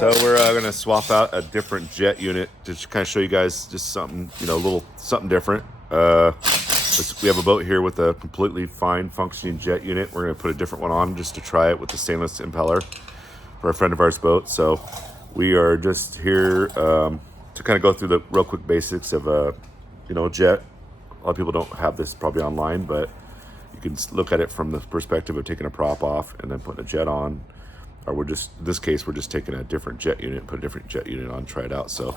So we're gonna swap out a different jet unit to kind of show you guys just something, a little something different. We have a boat here with a completely fine functioning jet unit. We're gonna put a different one on just to try it with the stainless impeller for a friend of ours boat. So we are just here to kind of go through the real quick basics of a, jet. A lot of people don't have this probably online, but you can look at it from the perspective of taking a prop off and then putting a jet on. Or we're just, in this case, we're just taking a different jet unit, put a different jet unit on, try it out. So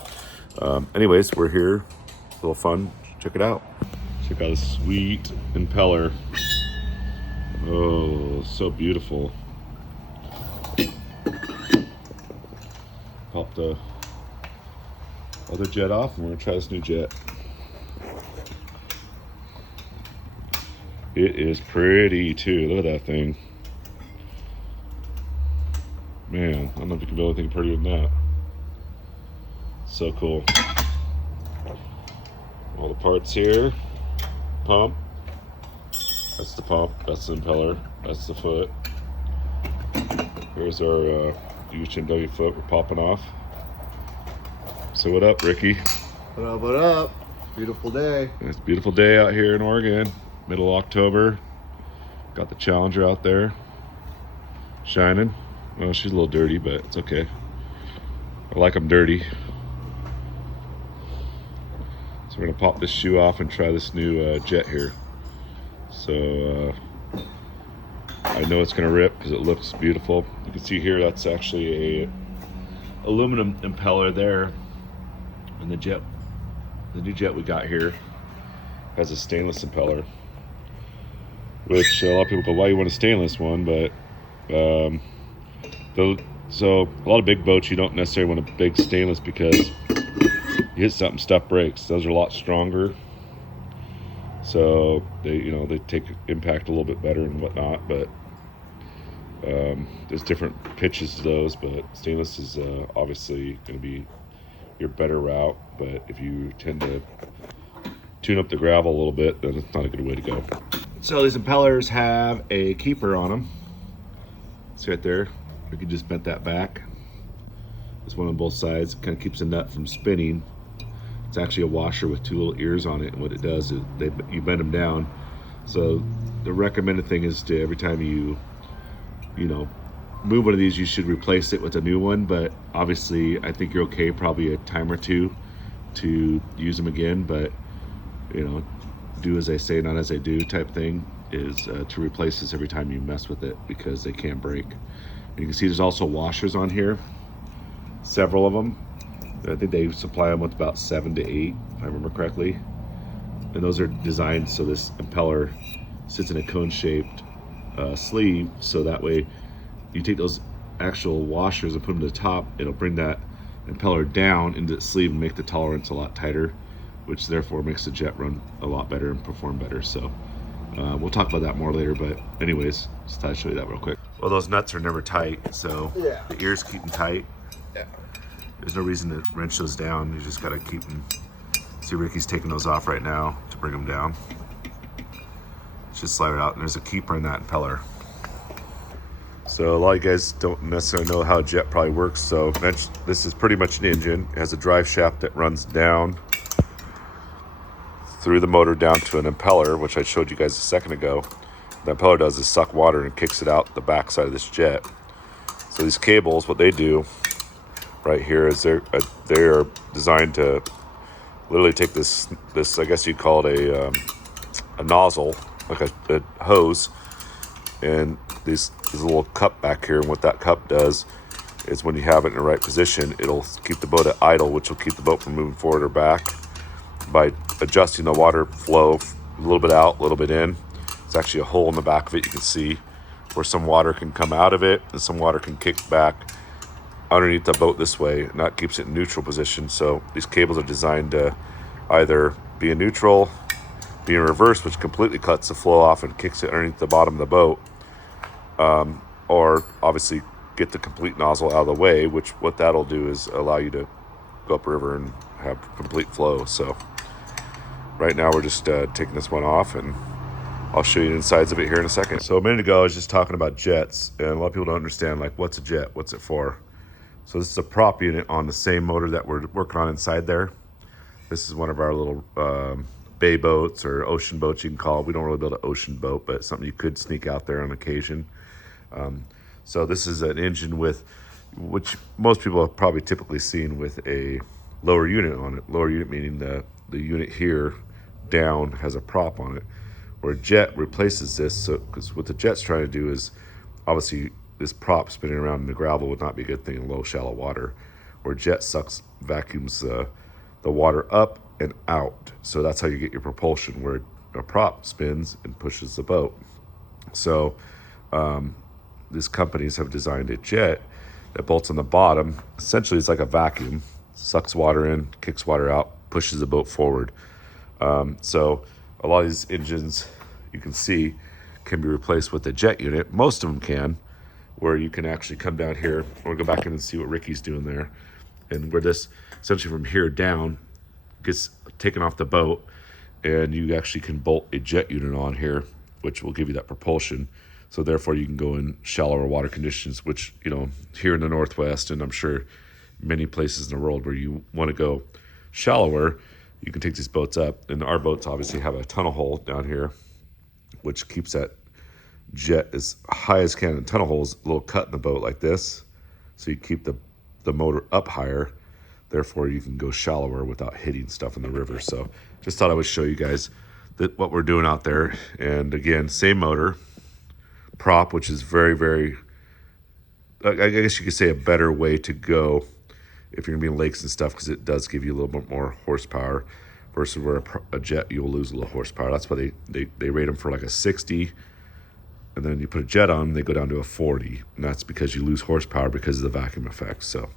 anyways, we're here, a little fun, check it out. Check out this sweet impeller. Oh, so beautiful. Pop the other jet off and we're gonna try this new jet. It is pretty too, look at that thing. Man, I don't know if you can build anything prettier than that. So cool. All the parts here. Pump. That's the pump. That's the impeller. That's the foot. Here's our UHMW foot we're popping off. So what up, Ricky? What up, what up? Beautiful day. It's a beautiful day out here in Oregon. Middle of October. Got the Challenger out there. Shining. Well, she's a little dirty, but it's okay. I like them dirty. So we're gonna pop this shoe off and try this new jet here. So I know it's gonna rip because it looks beautiful. You can see here that's actually a aluminum impeller there, and the new jet we got here has a stainless impeller. Which a lot of people go, why you want a stainless one? But so a lot of big boats, you don't necessarily want a big stainless because you hit something, stuff breaks. Those are a lot stronger, so they take impact a little bit better and whatnot. But there's different pitches to those. But stainless is obviously going to be your better route. But if you tend to tune up the gravel a little bit, then it's not a good way to go. So these impellers have a keeper on them. It's right there. We can just bend that back. There's one on both sides. It kind of keeps the nut from spinning. It's actually a washer with two little ears on it, and what it does is you bend them down. So the recommended thing is to every time you move one of these, you should replace it with a new one. But obviously, I think you're okay probably a time or two to use them again. But do as I say, not as I do type thing is to replace this every time you mess with it because they can break. And you can see there's also washers on here, several of them. I think they supply them with about 7 to 8, if I remember correctly. And those are designed so this impeller sits in a cone-shaped sleeve, so that way you take those actual washers and put them to the top, it'll bring that impeller down into the sleeve and make the tolerance a lot tighter, which therefore makes the jet run a lot better and perform better. So we'll talk about that more later, but anyways, just thought I'd show you that real quick. Well, those nuts are never tight, so Yeah. the ears keep them tight. Yeah. There's no reason to wrench those down. You just gotta keep them. See, Ricky's taking those off right now to bring them down. Just slide it out, and there's a keeper in that impeller. So a lot of you guys don't necessarily know how a jet probably works. So this is pretty much an engine. It has a drive shaft that runs down through the motor down to an impeller, which I showed you guys a second ago. The impeller does is suck water and kicks it out the back side of this jet. So these cables, what they do right here is they are designed to literally take this I guess you'd call it a nozzle, like a hose, and there's a little cup back here, and what that cup does is when you have it in the right position, it'll keep the boat at idle, which will keep the boat from moving forward or back by adjusting the water flow a little bit out, a little bit in. It's actually a hole in the back of it, you can see, where some water can come out of it and some water can kick back underneath the boat this way, and that keeps it in neutral position. So these cables are designed to either be in neutral, be in reverse, which completely cuts the flow off and kicks it underneath the bottom of the boat, or obviously get the complete nozzle out of the way, which what that'll do is allow you to go upriver and have complete flow. So right now we're just taking this one off, and I'll show you the insides of it here in a second. So a minute ago I was just talking about jets, and a lot of people don't understand, like, what's a jet, what's it for? So this is a prop unit on the same motor that we're working on inside there. This is one of our little bay boats or ocean boats, you can call it. We don't really build an ocean boat, but something you could sneak out there on occasion. So this is an engine with, which most people have probably typically seen with a lower unit on it. Lower unit meaning the unit here down has a prop on it, where a jet replaces this. So, because what the jet's trying to do is, obviously this prop spinning around in the gravel would not be a good thing in low, shallow water, where jet vacuums the water up and out. So that's how you get your propulsion, where a prop spins and pushes the boat. So these companies have designed a jet that bolts on the bottom. Essentially, it's like a vacuum, sucks water in, kicks water out, pushes the boat forward. So a lot of these engines, you can see, can be replaced with a jet unit. Most of them can, where you can actually come down here, or go back in and see what Ricky's doing there. And where this, essentially from here down, gets taken off the boat, and you actually can bolt a jet unit on here, which will give you that propulsion. So therefore you can go in shallower water conditions, which, you know, here in the Northwest, and I'm sure many places in the world where you want to go shallower, you can take these boats up. And our boats obviously have a tunnel hole down here, which keeps that jet as high as can. And tunnel holes, a little cut in the boat like this, so you keep the motor up higher. Therefore, you can go shallower without hitting stuff in the river. So just thought I would show you guys that what we're doing out there. And again, same motor, prop, which is very, very, I guess you could say a better way to go if you're gonna be in lakes and stuff, because it does give you a little bit more horsepower versus where a jet, you'll lose a little horsepower. That's why they rate them for like a 60, and then you put a jet on, they go down to a 40, and that's because you lose horsepower because of the vacuum effect. So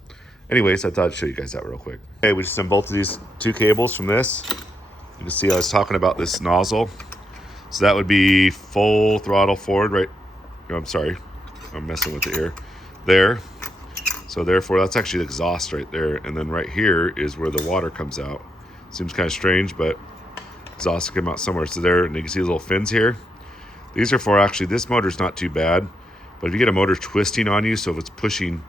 anyways, I thought I'd show you guys that real quick. Okay, we just unbolted these two cables from this. You can see I was talking about this nozzle. So that would be full throttle forward, right? Oh, I'm sorry, I'm messing with the air there. So therefore, that's actually the exhaust right there. And then right here is where the water comes out. Seems kind of strange, but exhaust will come out somewhere. So there, and you can see the little fins here. These are for, actually, this motor's not too bad, but if you get a motor twisting on you, so if it's pushing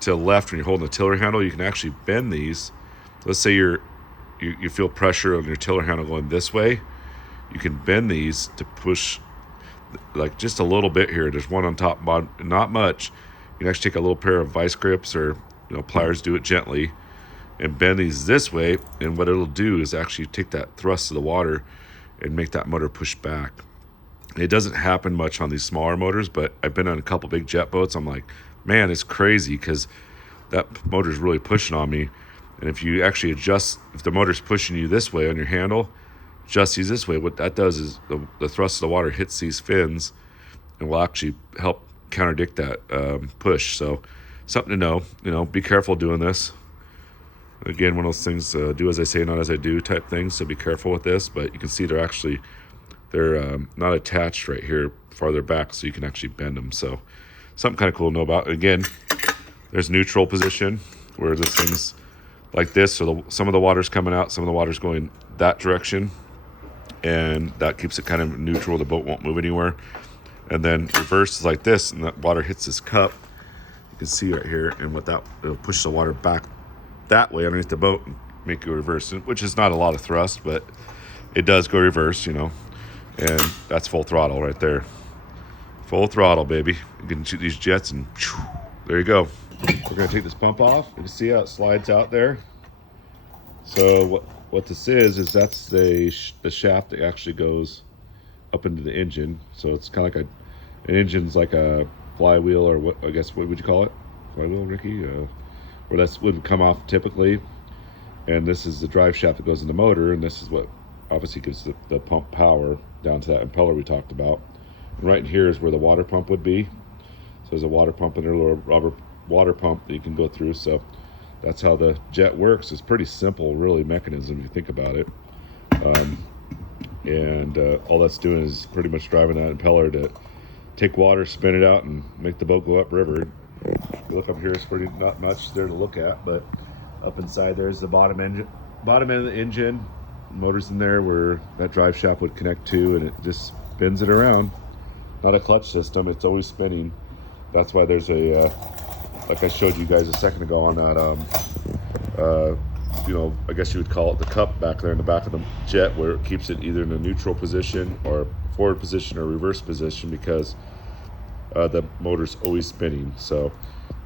to the left when you're holding the tiller handle, you can actually bend these. Let's say you feel pressure on your tiller handle going this way. You can bend these to push like just a little bit here. There's one on top, not much. You can actually take a little pair of vice grips or, you know, pliers, do it gently, and bend these this way. And what it'll do is actually take that thrust of the water and make that motor push back. It doesn't happen much on these smaller motors, but I've been on a couple big jet boats. I'm like, man, it's crazy because that motor's really pushing on me. And if you actually adjust, if the motor's pushing you this way on your handle, adjust these this way, what that does is the thrust of the water hits these fins and will actually help contradict that push. So something to know, you know, be careful doing this. Again, one of those things, do as I say, not as I do type things. So be careful with this, but you can see they're not attached right here farther back, so you can actually bend them. So something kind of cool to know about. Again, there's neutral position where this thing's like this, so some of the water's coming out, some of the water's going that direction, and that keeps it kind of neutral. The boat won't move anywhere. And then reverse is like this, and that water hits this cup. You can see right here, and it'll push the water back that way underneath the boat and make it reverse, which is not a lot of thrust, but it does go reverse, you know. And that's full throttle right there. Full throttle, baby. You can shoot these jets, and there you go. We're gonna take this pump off. You can see how it slides out there. So what this is that's the shaft that actually goes up into the engine. So it's kind of like an engine's like a flywheel, or what would you call it? Flywheel, Ricky? Where that would come off typically. And this is the drive shaft that goes in the motor, and this is what obviously gives the pump power down to that impeller we talked about. And right in here is where the water pump would be. So there's a water pump in there, a little rubber water pump that you can go through. So that's how the jet works. It's pretty simple, really, mechanism if you think about it. All that's doing is pretty much driving that impeller to take water, spin it out, and make the boat go upriver. If you look up here, it's pretty not much there to look at, but up inside there's the bottom end of the engine. Motors in there where that drive shaft would connect to, and it just spins it around. Not a clutch system, it's always spinning. That's why there's a like I showed you guys a second ago on that, you know, I guess you would call it the cup back there in the back of the jet, where it keeps it either in a neutral position or forward position or reverse position, because the motor's always spinning. So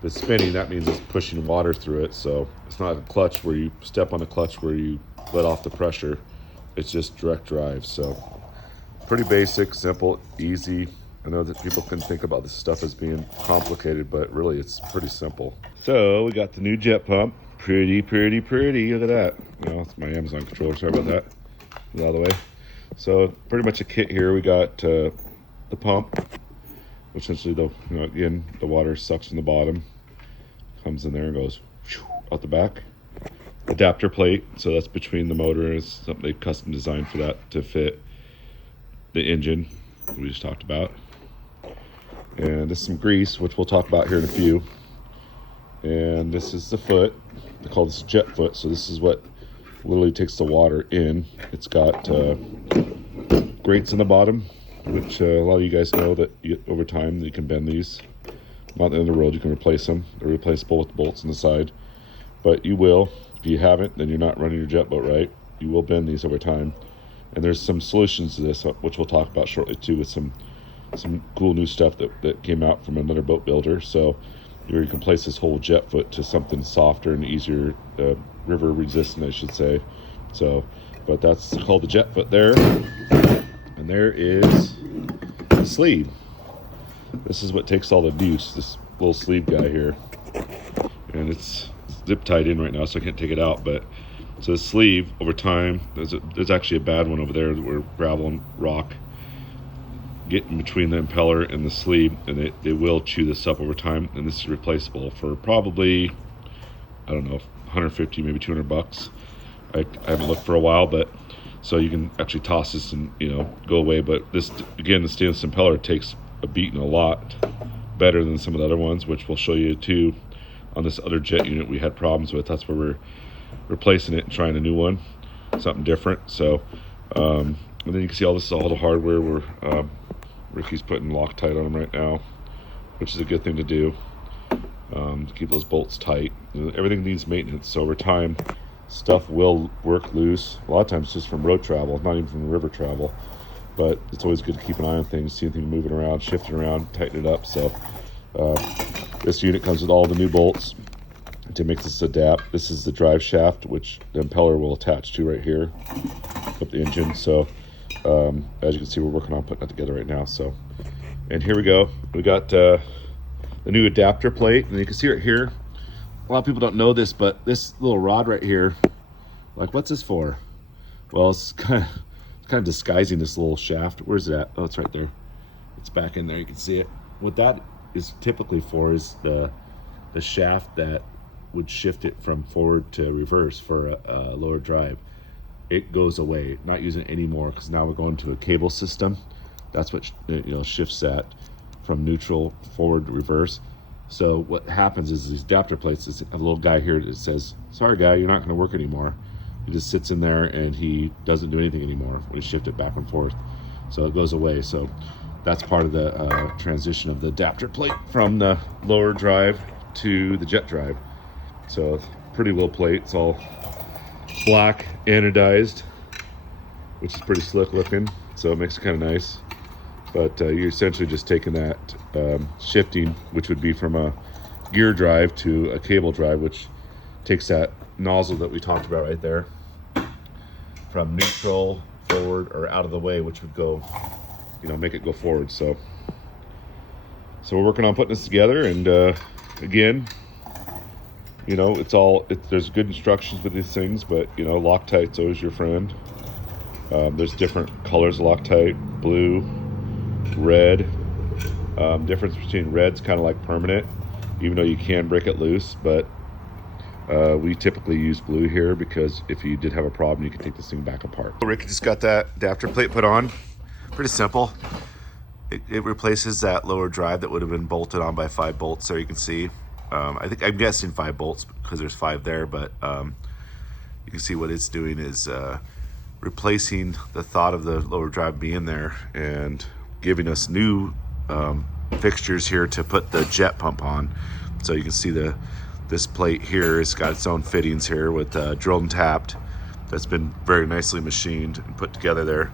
the spinning, that means it's pushing water through it. So it's not a clutch where you step on the clutch where you let off the pressure. It's just direct drive. So pretty basic, simple, easy. I know that people can think about this stuff as being complicated, but really it's pretty simple. So we got the new jet pump. Pretty, pretty, pretty. Look at that. You know, it's my Amazon controller. Sorry about that. Get out of the way. So pretty much a kit here. We got the pump. Essentially, the, you know, again, the water sucks from the bottom, comes in there and goes out the back. Adapter plate. So that's between the motor. It's something they custom designed for that to fit the engine we just talked about. And this is some grease, which we'll talk about here in a few. And this is the foot. They call this jet foot. So this is what literally takes the water in. It's got grates in the bottom, which a lot of you guys know that over time you can bend these. Not the end of the world, you can replace them. They're replaceable with bolts on the side. But you will, if you haven't, then you're not running your jet boat right. You will bend these over time. And there's some solutions to this, which we'll talk about shortly too, with some cool new stuff that came out from another boat builder. So you can place this whole jet foot to something softer and easier, river resistant, I should say. So, but that's called the jet foot there. And there is the sleeve. This is what takes all the deuce, this little sleeve guy here. And it's zip tied in right now, so I can't take it out. But so the sleeve, over time, there's actually a bad one over there where gravel and rock get in between the impeller and the sleeve, and they will chew this up over time. And this is replaceable for probably, I don't know, 150, maybe 200 bucks. I haven't looked for a while, but so you can actually toss this and, you know, go away. But this, again, the stainless impeller takes a beating a lot better than some of the other ones, which we'll show you too on this other jet unit we had problems with. That's where we're replacing it and trying a new one, something different. So and then you can see all this, all the hardware where Ricky's putting Loctite on them right now, which is a good thing to do, to keep those bolts tight. Everything needs maintenance, so over time stuff will work loose. A lot of times just from road travel, not even from river travel, but it's always good to keep an eye on things, see anything moving around, shifting around, tighten it up. So this unit comes with all the new bolts to make this adapt. This is the drive shaft, which the impeller will attach to right here, up the engine. So as you can see, we're working on putting that together right now. So, and here we go. We got the new adapter plate, and you can see right here, a lot of people don't know this, but this little rod right here, like, what's this for? Well, it's kind of disguising this little shaft. Where's it at? Oh, it's right there. It's back in there. You can see it. What that is typically for is the shaft that would shift it from forward to reverse for a lower drive. It goes away, not using it anymore, because now we're going to a cable system. That's what, you know, shifts that from neutral forward to reverse. So what happens is these adapter plates, is a little guy here that says, sorry guy, you're not going to work anymore. He just sits in there and he doesn't do anything anymore when you shift it back and forth. So it goes away. So that's part of the transition of the adapter plate from the lower drive to the jet drive. So pretty little plate. It's all black anodized, which is pretty slick looking. So it makes it kind of nice. But you're essentially just taking that shifting, which would be from a gear drive to a cable drive, which takes that nozzle that we talked about right there from neutral forward or out of the way, which would go, you know, make it go forward. So we're working on putting this together, and again, you know, there's good instructions with these things, but, you know, Loctite's always your friend. There's different colors of Loctite: blue, red. Difference between red's kind of like permanent, even though you can break it loose, but we typically use blue here because if you did have a problem, you can take this thing back apart. Ricky just got that adapter plate put on. Pretty simple. It replaces that lower drive that would have been bolted on by 5 bolts there. You can see, I'm guessing 5 bolts because there's 5 there, but you can see what it's doing is replacing the thought of the lower drive being there and giving us new fixtures here to put the jet pump on. So you can see this plate here has got its own fittings here with drilled and tapped. That's been very nicely machined and put together there.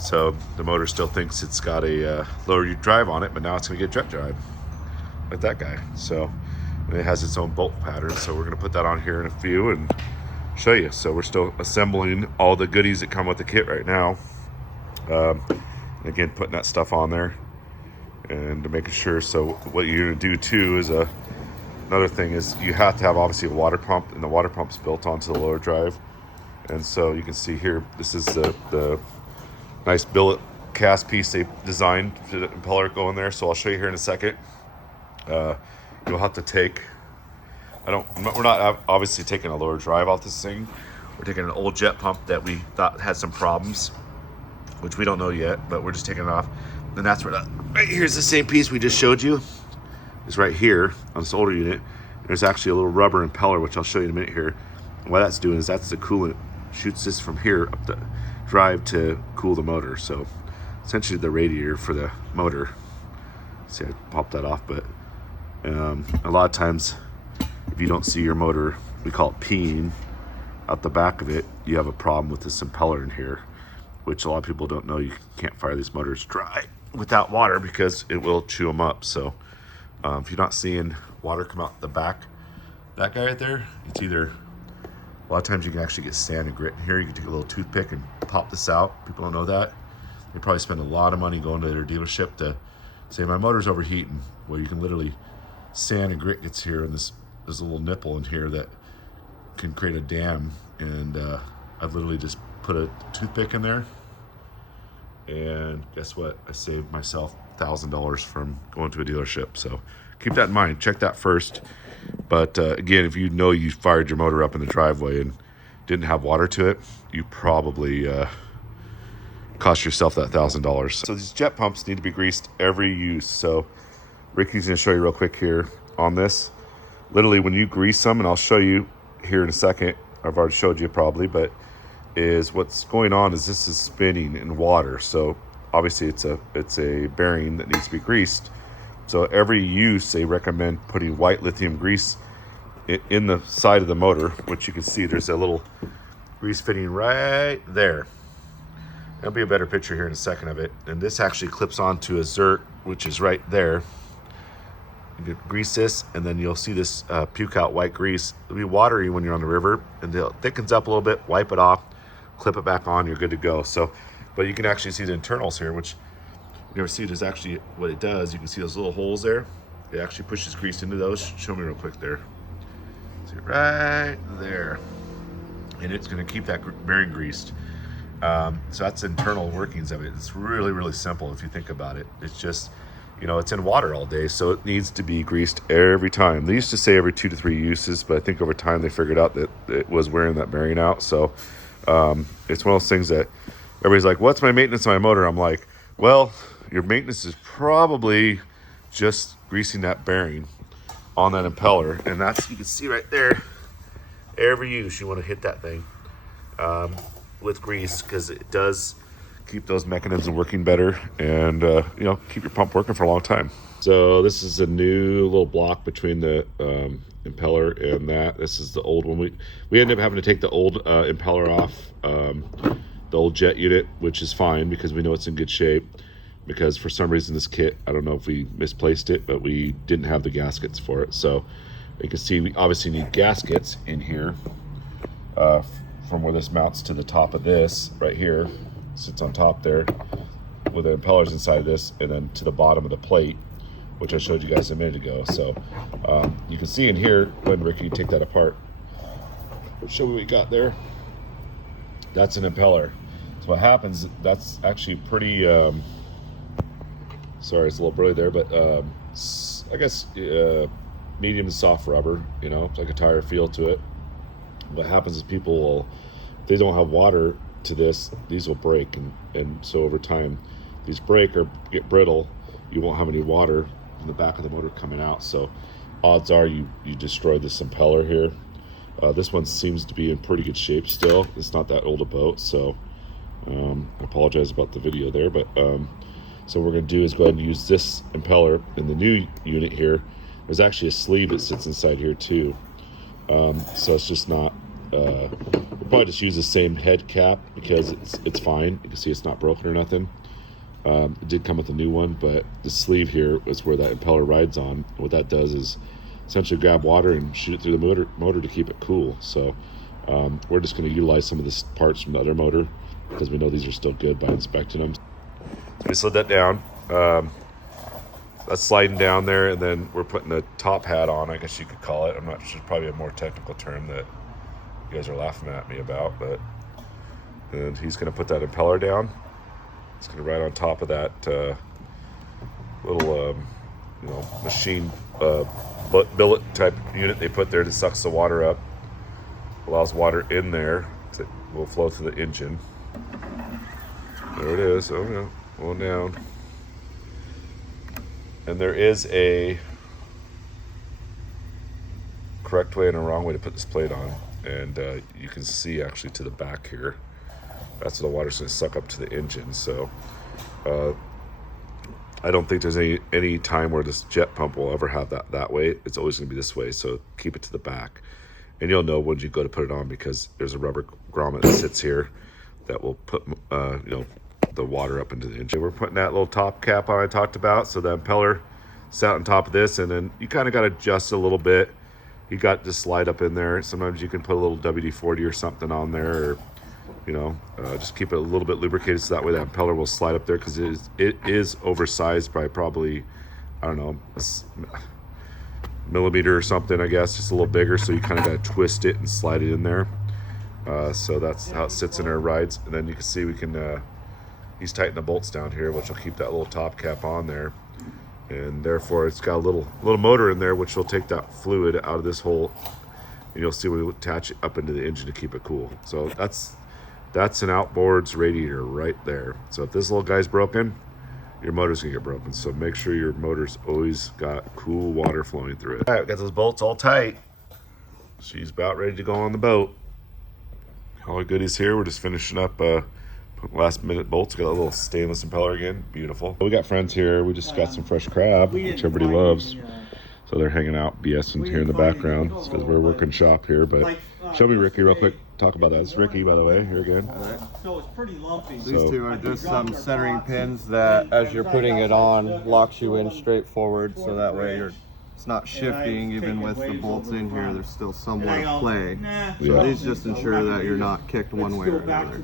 So the motor still thinks it's got a lower drive on it, but now it's going to get jet drive like that guy. So and it has its own bolt pattern. So we're going to put that on here in a few and show you. So we're still assembling all the goodies that come with the kit right now. Again, putting that stuff on there and making sure. So what you're going to do too is another thing is you have to have obviously a water pump, and the water pump's built onto the lower drive. And so you can see here, this is the nice billet cast piece they designed for the impeller go in there. So I'll show you here in a second. You'll have to take, we're not obviously taking a lower drive off this thing. We're taking an old jet pump that we thought had some problems, which we don't know yet, but we're just taking it off. And that's where right here's the same piece we just showed you. Is right here on this older unit. There's actually a little rubber impeller, which I'll show you in a minute here. And what that's doing is that's the coolant, shoots this from here up the drive to cool the motor. So essentially the radiator for the motor. See, I popped that off, but a lot of times if you don't see your motor, we call it peeing out the back of it, you have a problem with this impeller in here, which a lot of people don't know. You can't fire these motors dry without water because it will chew them up. So if you're not seeing water come out the back, that guy right there, it's either, a lot of times you can actually get sand and grit in here. You can take a little toothpick and pop this out. People don't know that. They probably spend a lot of money going to their dealership to say, my motor's overheating. Well, you can literally, sand and grit gets here, and there's a little nipple in here that can create a dam. And I've literally just put a toothpick in there, and guess what? I saved myself $1,000 from going to a dealership. So keep that in mind. Check that first. But again, if you know you fired your motor up in the driveway and didn't have water to it, you probably cost yourself that $1,000. So these jet pumps need to be greased every use. So Ricky's going to show you real quick here on this. Literally, when you grease them, and I'll show you here in a second, I've already showed you probably, but is what's going on is this is spinning in water. So obviously it's a bearing that needs to be greased. So every use they recommend putting white lithium grease in the side of the motor, which you can see there's a little grease fitting right there. There'll be a better picture here in a second of it. And this actually clips onto a zert, which is right there. You grease this, and then you'll see this puke out white grease. It'll be watery when you're on the river, and it thickens up a little bit, wipe it off, clip it back on, you're good to go. So, but you can actually see the internals here, which you never see. There's actually what it does. You can see those little holes there. It actually pushes grease into those. Show me real quick there. See right there, and it's going to keep that bearing greased. So that's internal workings of it. It's really, really simple if you think about it. It's just, you know, it's in water all day, so it needs to be greased every time. They used to say every 2 to 3 uses, but I think over time they figured out that it was wearing that bearing out. So it's one of those things that everybody's like, what's my maintenance on my motor? I'm like, well, your maintenance is probably just greasing that bearing on that impeller. And that's, you can see right there, every use you want to hit that thing with grease, because it does keep those mechanisms working better, and you know, keep your pump working for a long time. So this is a new little block between the impeller and that. This is the old one. We ended up having to take the old impeller off, the old jet unit, which is fine because we know it's in good shape, because for some reason this kit, I don't know if we misplaced it, but we didn't have the gaskets for it. So you can see we obviously need gaskets in here from where this mounts to the top of this right here, sits on top there with the impellers inside of this, and then to the bottom of the plate, which I showed you guys a minute ago. So you can see in here, when Ricky, take that apart, show me what you got there. That's an impeller. So what happens, that's actually pretty sorry, it's a little burly there, but I guess medium to soft rubber, you know, it's like a tire feel to it. What happens is people will, if they don't have water to this, these will break, and so over time these break or get brittle. You won't have any water in the back of the motor coming out, so odds are you destroy this impeller here. This one seems to be in pretty good shape still. It's not that old a boat, so I apologize about the video there, but so what we're going to do is go ahead and use this impeller in the new unit here. There's actually a sleeve that sits inside here too. So it's just not, we'll probably just use the same head cap because it's fine. You can see it's not broken or nothing. It did come with a new one, but the sleeve here is where that impeller rides on. What that does is essentially grab water and shoot it through the motor to keep it cool. So we're just going to utilize some of the parts from the other motor because we know these are still good by inspecting them. So we slid that down. That's sliding down there, and then we're putting the top hat on, I guess you could call it. I'm not sure, probably a more technical term that you guys are laughing at me about, but and he's going to put that impeller down. It's going to ride on top of that little, machine billet type unit they put there that sucks the water up, allows water in there that will flow through the engine. There it is. Oh yeah, going down. And there is a correct way and a wrong way to put this plate on, and you can see actually to the back here. That's where the water's going to suck up to the engine. So I don't think there's any time where this jet pump will ever have that way. It's always going to be this way. So keep it to the back, and you'll know when you go to put it on because there's a rubber grommet that sits here that will put the water up into the engine. We're putting that little top cap on I talked about, so the impeller sat on top of this, and then you kind of got to adjust a little bit. You got to slide up in there. Sometimes you can put a little WD-40 or something on there, or just keep it a little bit lubricated so that way that impeller will slide up there, because it is oversized by probably, I don't know, a millimeter or something, I guess, just a little bigger, so you kind of got to twist it and slide it in there. So that's how it sits in there, rides, and then you can see we can he's tightened the bolts down here, which will keep that little top cap on there, and therefore it's got a little motor in there which will take that fluid out of this hole, and you'll see we attach it up into the engine to keep it cool. So that's an outboards radiator right there. So if this little guy's broken, your motor's gonna get broken. So make sure your motor's always got cool water flowing through it. All right, got those bolts all tight. She's about ready to go on the boat. All the goodies here. We're just finishing up last minute bolts. Got a little stainless impeller again. Beautiful. We got friends here. We just got some fresh crab, which everybody loves. So they're hanging out, BSing here in the background because we're working shop here. But show me Ricky real quick. Talk about that. It's Ricky, by the way. Here again. So it's pretty lumpy. These two are just some centering pins that, as you're putting it on, locks you in straight forward. So that way it's not shifting. Even with the bolts in here, there's still somewhat of play. So these just ensure that you're not kicked one way or another.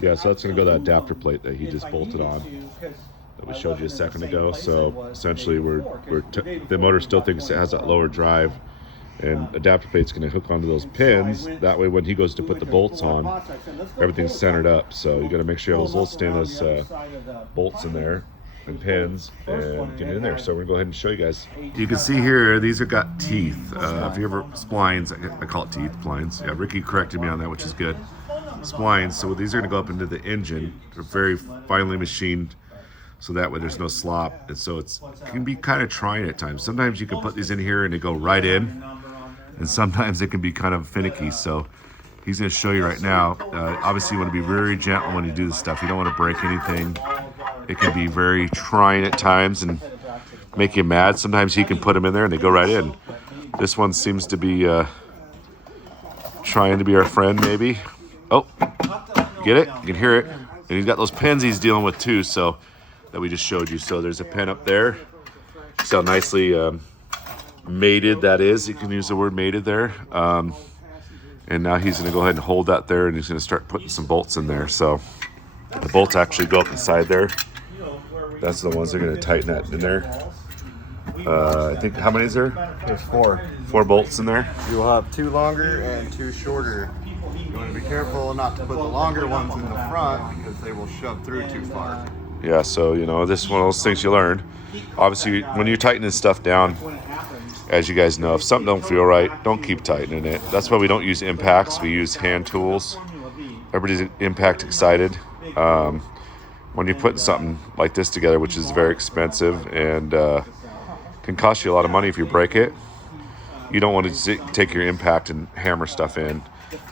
Yeah, so that's going to go to that adapter plate that he just bolted on that we showed you a second ago. So essentially the motor still thinks it has that lower drive, and adapter plate's going to hook onto those pins. That way when he goes to put the bolts on, everything's centered up. So you got to make sure you have those little stainless bolts in there and pins and get it in there. So we're gonna go ahead and show you guys. You can see here these have got teeth. If you ever splines, I call it teeth, splines. Yeah, Ricky corrected me on that, which is good. Splines. So these are gonna go up into the engine. They're very finely machined, so that way there's no slop, and so it can be kind of trying at times. Sometimes you can put these in here and they go right in, and sometimes it can be kind of finicky. So he's gonna show you right now. Obviously you want to be very gentle when you do this stuff. You don't want to break anything. It can be very trying at times and make you mad. Sometimes he can put them in there and they go right in. This one seems to be trying to be our friend, maybe. Oh, get it? You can hear it. And he's got those pins he's dealing with too, so that we just showed you. So there's a pin up there. See how nicely mated that is. You can use the word mated there. And now he's going to go ahead and hold that there, and he's going to start putting some bolts in there. So the bolts actually go up the side there. That's the ones that are going to tighten that in there. I think, how many is there? There's four. 4 bolts in there. You will have 2 longer and 2 shorter. You want to be careful not to put the longer ones in the front because they will shove through too far. Yeah, so, this is one of those things you learn. Obviously, when you're tightening stuff down, as you guys know, if something don't feel right, don't keep tightening it. That's why we don't use impacts. We use hand tools. Everybody's impact excited. When you're putting something like this together, which is very expensive and can cost you a lot of money if you break it, you don't want to take your impact and hammer stuff in.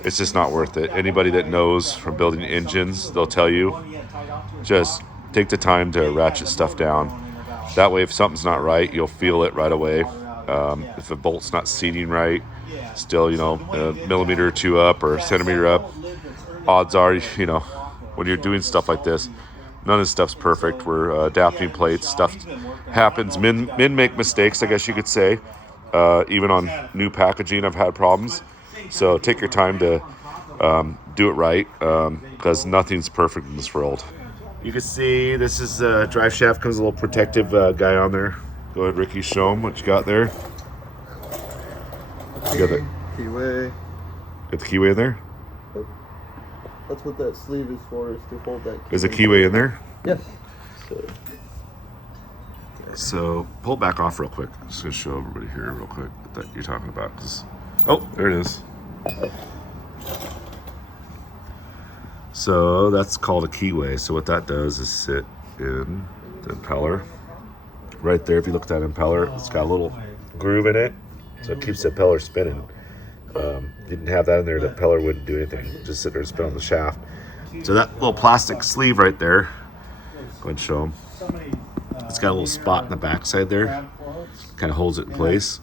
It's just not worth it. Anybody that knows from building engines, they'll tell you, just take the time to ratchet stuff down. That way, if something's not right, you'll feel it right away. If a bolt's not seating right, still, you know, a millimeter or two up or a centimeter up, odds are, you know, when you're doing stuff like this, none of this stuff's perfect. We're adapting plates. Stuff happens. Men make mistakes, I guess you could say. Even on new packaging, I've had problems. So take your time to do it right, because nothing's perfect in this world. You can see this is drive shaft. Comes a little protective guy on there. Go ahead, Ricky, show them what you got there. You got the keyway. Got the keyway in there? That's what that sleeve is for, is to hold that keyway. There's a keyway in there? Yes. So pull it back off real quick. I'm just going to show everybody here real quick what that you're talking about. Oh, there it is. So that's called a keyway. So what that does is sit in the impeller. Right there, if you look at that impeller, it's got a little groove in it. So it keeps the impeller spinning. Didn't have that in there, the impeller wouldn't do anything. Just sit there and spin on the shaft. So that little plastic sleeve right there, go ahead and show them. It's got a little spot in the backside there. Kind of holds it in place.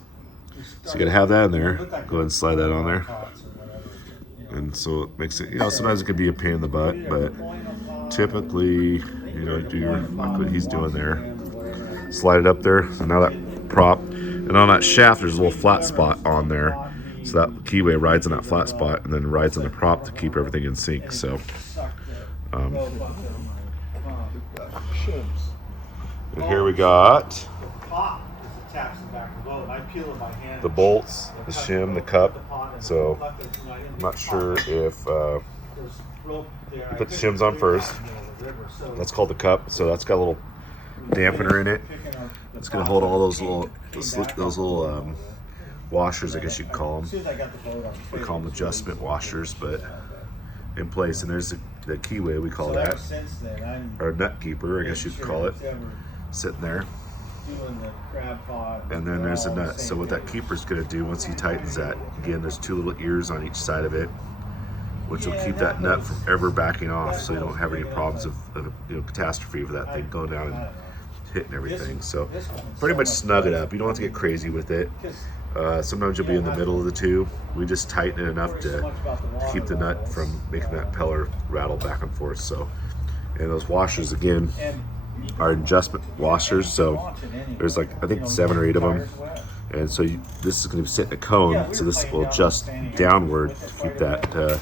So you gotta have that in there. Go ahead and slide that on there. And so it makes it, you know, sometimes it can be a pain in the butt, but typically, you know, do your, like what he's doing there. Slide it up there. So now that prop, and on that shaft, there's a little flat spot on there. So that keyway rides on that flat spot and then rides on the prop to keep everything in sync. So, and here we got the bolts, the shim, the cup. So I'm not sure if you put the shims on first. That's called the cup. So that's got a little dampener in it. It's going to hold all those little washers, I guess you could call them. We call them adjustment washers, but in place. And there's the keyway, we call that, or nut keeper, I guess you could call it, sitting there. And then there's a nut. So what that keeper's going to do once he tightens that, again, there's two little ears on each side of it, which will keep that nut from ever backing off, so you don't have any problems of you know, catastrophe with that thing going down and hitting everything. So pretty much snug it up. You don't have to get crazy with it. Sometimes you'll be in the middle of the two. We just tighten it enough to keep the nut from making that impeller rattle back and forth. So, and those washers again are adjustment washers. So there's like, I think 7 or 8 of them. And so this is going to sit in a cone. So this will adjust downward to keep that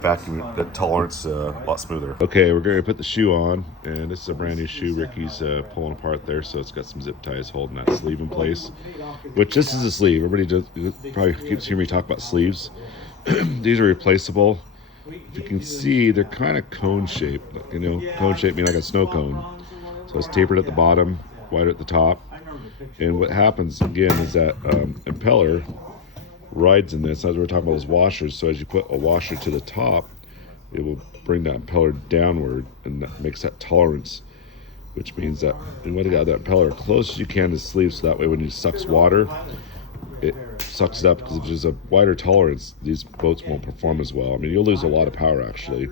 vacuum, that tolerance a lot smoother. Okay, we're going to put the shoe on, and this is a brand new shoe Ricky's pulling apart there, so it's got some zip ties holding that sleeve in place, which this is a sleeve. Everybody probably keeps hearing me talk about sleeves. These are replaceable. If you can see, they're kind of cone shaped, you know, cone shaped meaning like a snow cone. So it's tapered at the bottom, wider at the top, and what happens again is that impeller rides in this, as we're talking about those washers. So as you put a washer to the top, it will bring that impeller downward, and that makes that tolerance, which means that you want to get that impeller as close as you can to the sleeve, so that way when it sucks water, it sucks it up, because if there's a wider tolerance, these boats won't perform as well. I mean, you'll lose a lot of power actually.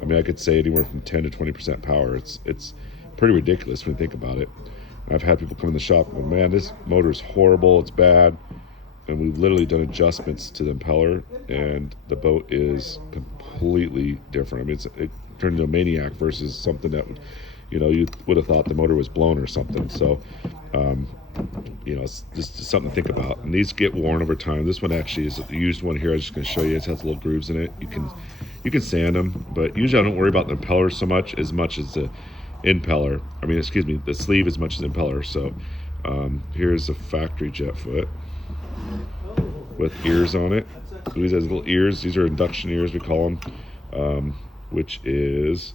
I mean, I could say anywhere from 10 to 20% power. It's pretty ridiculous when you think about it. I've had people come in the shop and go, man, this motor is horrible, it's bad. And we've literally done adjustments to the impeller, and the boat is completely different. I mean, it turned into a maniac versus something that, you know, you would have thought the motor was blown or something. So, you know, it's just something to think about. And these get worn over time. This one actually is a used one here. I'm just going to show you. It has little grooves in it. You can sand them, but usually I don't worry about the impeller so much as the impeller. I mean, excuse me, the sleeve as much as the impeller. So here's a factory jet foot with ears on it. These have little ears. These are induction ears, we call them, which is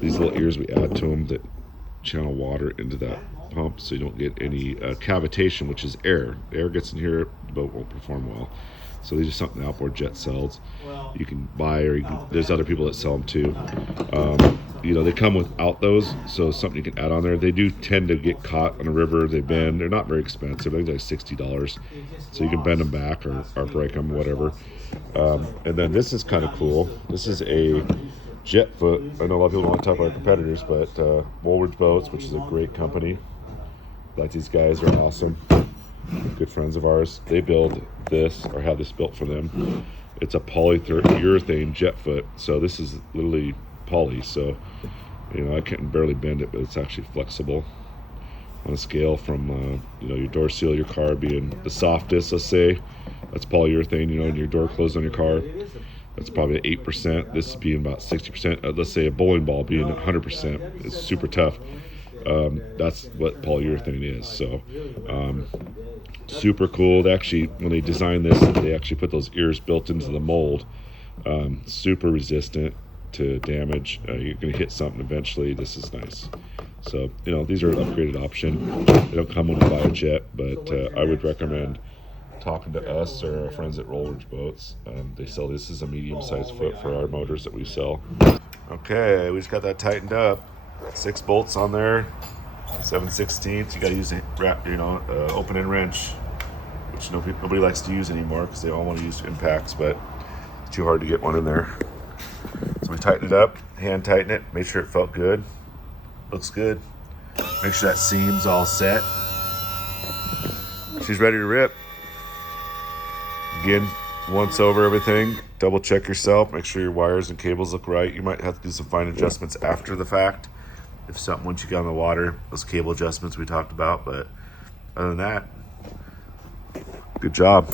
these little ears we add to them that channel water into that pump, so you don't get any cavitation, which is air. The air gets in here, the boat won't perform well. So these are something outboard jet sells. You can buy, or there's other people that sell them too. You know, they come without those, so something you can add on there. They do tend to get caught on a river. They bend. They're not very expensive. I think they're like $60, so you can bend them back or break them, whatever. And then this is kind of cool. This is a jet foot. I know a lot of people don't want to talk about our competitors, but Woolridge Boats, which is a great company. Like, these guys are awesome. good friends of ours. They build this, or have this built for them. It's a polyurethane jet foot, so this is literally poly, so you know, I can barely bend it, but it's actually flexible on a scale from you know, your door seal of your car being the softest, let's say, that's polyurethane, you know, and your door closed on your car, that's probably 8%. This being about 60%. Let's say a bowling ball being 100%. It's super tough. That's what polyurethane is. So super cool. They actually, when they designed this, they actually put those ears built into the mold. Super resistant to damage. You're going to hit something eventually. This is nice. So, you know, these are an upgraded option. They don't come when you buy a jet, but I would recommend talking to us or our friends at Rollers Boats. They sell this as a medium-sized foot for our motors that we sell. Okay, we just got that tightened up. 6 bolts on there, 7/16. You got to use a open-end wrench, which nobody likes to use anymore because they all want to use impacts, but it's too hard to get one in there. So we tightened it up, hand tighten it, made sure it felt good. Looks good. Make sure that seam's all set. She's ready to rip. Again, once over everything, double check yourself, make sure your wires and cables look right. You might have to do some fine adjustments after the fact. If something, once you get on the water, those cable adjustments we talked about, but other than that, good job.